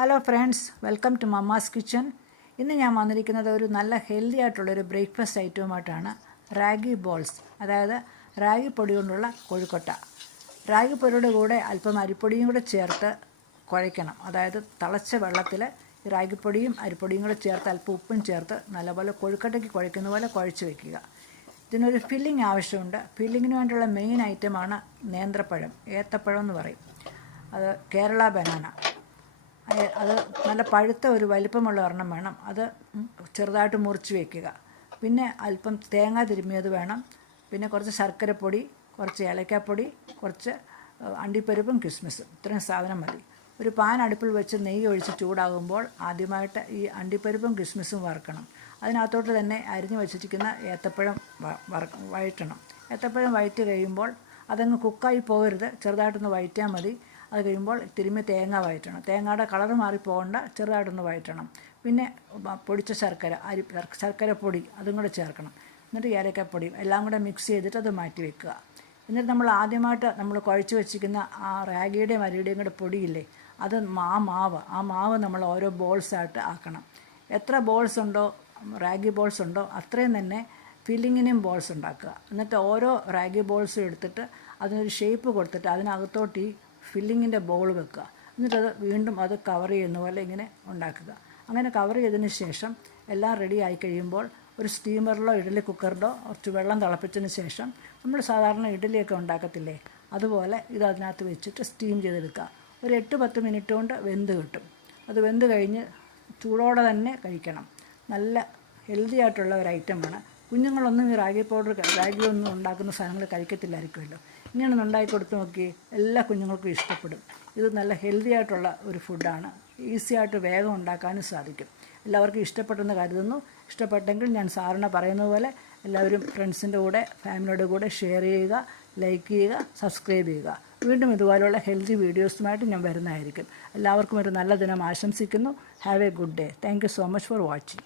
Hello friends, welcome to mamma's kitchen. ഇന്ന് ഞാൻ വന്നിരിക്കുന്നത് ഒരു നല്ല ഹെൽത്തി ആയിട്ടുള്ളൊരു ബ്രേക്ക്ഫാസ്റ്റ് ഐറ്റവുമായിട്ടാണ്. റാഗി ബോൾസ്, അതായത് റാഗി പൊടി കൊണ്ടുള്ള കൊഴുക്കട്ട. റാഗി പൊടിയുടെ കൂടെ അല്പം അരിപ്പൊടിയും കൂടെ ചേർത്ത് കുഴയ്ക്കണം. അതായത് തിളച്ച വെള്ളത്തിൽ റാഗിപ്പൊടിയും അരിപ്പൊടിയും കൂടെ ചേർത്ത് അല്പം ഉപ്പും ചേർത്ത് നല്ലപോലെ കൊഴുക്കട്ടയ്ക്ക് കുഴയ്ക്കുന്ന പോലെ കുഴച്ച് വയ്ക്കുക. ഇതിനൊരു ഫില്ലിംഗ് ആവശ്യമുണ്ട്. ഫില്ലിങ്ങിന് വേണ്ടിയുള്ള മെയിൻ ഐറ്റമാണ് നേന്ത്രപ്പഴം, ഏത്തപ്പഴം എന്ന് പറയും. അത് കേരള ബനാന. അത് നല്ല പഴുത്ത ഒരു വലിപ്പമുള്ള ഒരെണ്ണം വേണം. അത് ചെറുതായിട്ട് മുറിച്ച് വയ്ക്കുക. പിന്നെ അല്പം തേങ്ങ തിരുമ്മിയത് വേണം. പിന്നെ കുറച്ച് ശർക്കരപ്പൊടി, കുറച്ച് ഏലക്കാപ്പൊടി, കുറച്ച് അണ്ടിപ്പരിപ്പും കിസ്മിസും. ഇത്രയും സാധനം മതി. ഒരു പാൻ അടുപ്പിൽ വെച്ച് നെയ്യ് ഒഴിച്ച് ചൂടാകുമ്പോൾ ആദ്യമായിട്ട് ഈ അണ്ടിപ്പരിപ്പും കിസ്മിസും വറുക്കണം. അതിനകത്തോട്ട് തന്നെ അരിഞ്ഞു വെച്ചിരിക്കുന്ന ഏത്തപ്പഴം വഴറ്റണം. ഏത്തപ്പഴം വഴറ്റി കഴിയുമ്പോൾ അതങ്ങ് കുക്കായി പോകരുത്, ചെറുതായിട്ടൊന്ന് വഴറ്റിയാൽ മതി. അത് കഴിയുമ്പോൾ തിരുമ്മി തേങ്ങ വഴറ്റണം. തേങ്ങയുടെ കളറ് മാറിപ്പോകേണ്ട, ചെറുതായിട്ടൊന്ന് വഴറ്റണം. പിന്നെ പൊടിച്ച ശർക്കരപ്പൊടി അതും കൂടെ ചേർക്കണം. എന്നിട്ട് ഏലക്കപ്പൊടിയും എല്ലാം കൂടെ മിക്സ് ചെയ്തിട്ട് അത് മാറ്റി വെക്കുക. എന്നിട്ട് നമ്മൾ ആദ്യമായിട്ട് നമ്മൾ കുഴച്ച് വെച്ചിരിക്കുന്ന ആ റാഗിയുടെയും അരിയുടെയും കൂടെ പൊടിയില്ലേ, അത് ആ മാവ് നമ്മൾ ഓരോ ബോൾസായിട്ട് ആക്കണം. എത്ര ബോൾസ് ഉണ്ടോ, റാഗി ബോൾസ് ഉണ്ടോ, അത്രയും തന്നെ ഫില്ലിങ്ങിനും ബോൾസ് ഉണ്ടാക്കുക. എന്നിട്ട് ഓരോ റാഗി ബോൾസും എടുത്തിട്ട് അതിനൊരു ഷേപ്പ് കൊടുത്തിട്ട് അതിനകത്തോട്ട് ഈ ഫില്ലിങ്ങിൻ്റെ ബോൾ വെക്കുക. എന്നിട്ടത് വീണ്ടും അത് കവർ ചെയ്യുന്ന പോലെ ഇങ്ങനെ ഉണ്ടാക്കുക. അങ്ങനെ കവർ ചെയ്തതിന് ശേഷം എല്ലാം റെഡി ആയി കഴിയുമ്പോൾ ഒരു സ്റ്റീമറിലോ ഇഡ്ഡലി കുക്കറിലോ കുറച്ച് വെള്ളം തിളപ്പിച്ചതിന് ശേഷം നമ്മൾ സാധാരണ ഇഡ്ഡലിയൊക്കെ ഉണ്ടാക്കത്തില്ലേ, അതുപോലെ ഇത് അതിനകത്ത് വെച്ചിട്ട് സ്റ്റീം ചെയ്തെടുക്കുക. ഒരു 8-10 മിനിറ്റ് കൊണ്ട് വെന്ത് കിട്ടും. അത് വെന്ത് കഴിഞ്ഞ് ചൂടോടെ തന്നെ കഴിക്കണം. നല്ല ഹെൽത്തി ആയിട്ടുള്ള ഒരു ഐറ്റമാണ്. കുഞ്ഞുങ്ങളൊന്നും ഈ റാഗി ഒന്നും ഉണ്ടാക്കുന്ന സാധനങ്ങൾ കഴിക്കത്തില്ലായിരിക്കുമല്ലോ. ഇങ്ങനെ ഒന്ന് ഉണ്ടാക്കി കൊടുത്ത് നോക്കി, എല്ലാ കുഞ്ഞുങ്ങൾക്കും ഇഷ്ടപ്പെടും. ഇത് നല്ല ഹെൽത്തി ആയിട്ടുള്ള ഒരു ഫുഡാണ്. ഈസി ആയിട്ട് വേഗം ഉണ്ടാക്കാനും സാധിക്കും. എല്ലാവർക്കും ഇഷ്ടപ്പെട്ടെന്ന് കരുതുന്നു. ഇഷ്ടപ്പെട്ടെങ്കിൽ ഞാൻ സാറിന് പറയുന്നത് പോലെ എല്ലാവരും ഫ്രണ്ട്സിൻ്റെ കൂടെ ഫാമിലിയുടെ കൂടെ ഷെയർ ചെയ്യുക, ലൈക്ക് ചെയ്യുക, സബ്സ്ക്രൈബ് ചെയ്യുക. വീണ്ടും ഇതുപോലുള്ള ഹെൽത്തി വീഡിയോസുമായിട്ട് ഞാൻ വരുന്നതായിരിക്കും. എല്ലാവർക്കും ഒരു നല്ല ദിനം ആശംസിക്കുന്നു. Have A good day. Thank you so much for watching.